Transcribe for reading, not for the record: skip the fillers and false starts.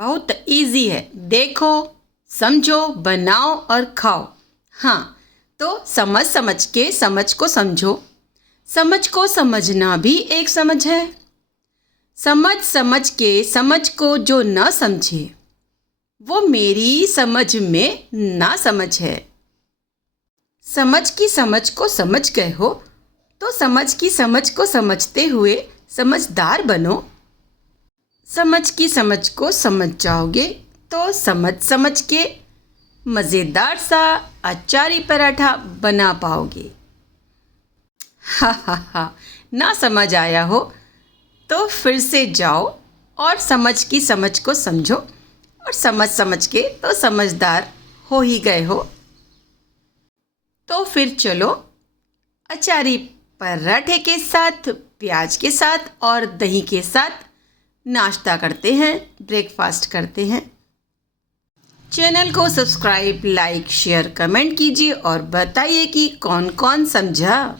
बहुत इजी है। देखो, समझो, बनाओ और खाओ। हाँ, तो समझ समझ के समझ को समझो। समझ को समझना भी एक समझ है। समझ समझ के समझ को जो न समझे वो मेरी समझ में ना समझ है। समझ की समझ को समझ गए हो तो समझ की समझ को समझते हुए समझदार बनो। समझ की समझ को समझ जाओगे तो समझ समझ के मज़ेदार सा अचारी पराठा बना पाओगे। हा हा हा, ना समझ आया हो तो फिर से जाओ और समझ की समझ को समझो और समझ समझ के तो समझदार हो ही गए हो। तो फिर चलो अचारी पराठे के साथ, प्याज के साथ और दही के साथ नाश्ता करते हैं, ब्रेकफास्ट करते हैं। चैनल को सब्सक्राइब, लाइक, शेयर, कमेंट कीजिए और बताइए कि कौन कौन समझा।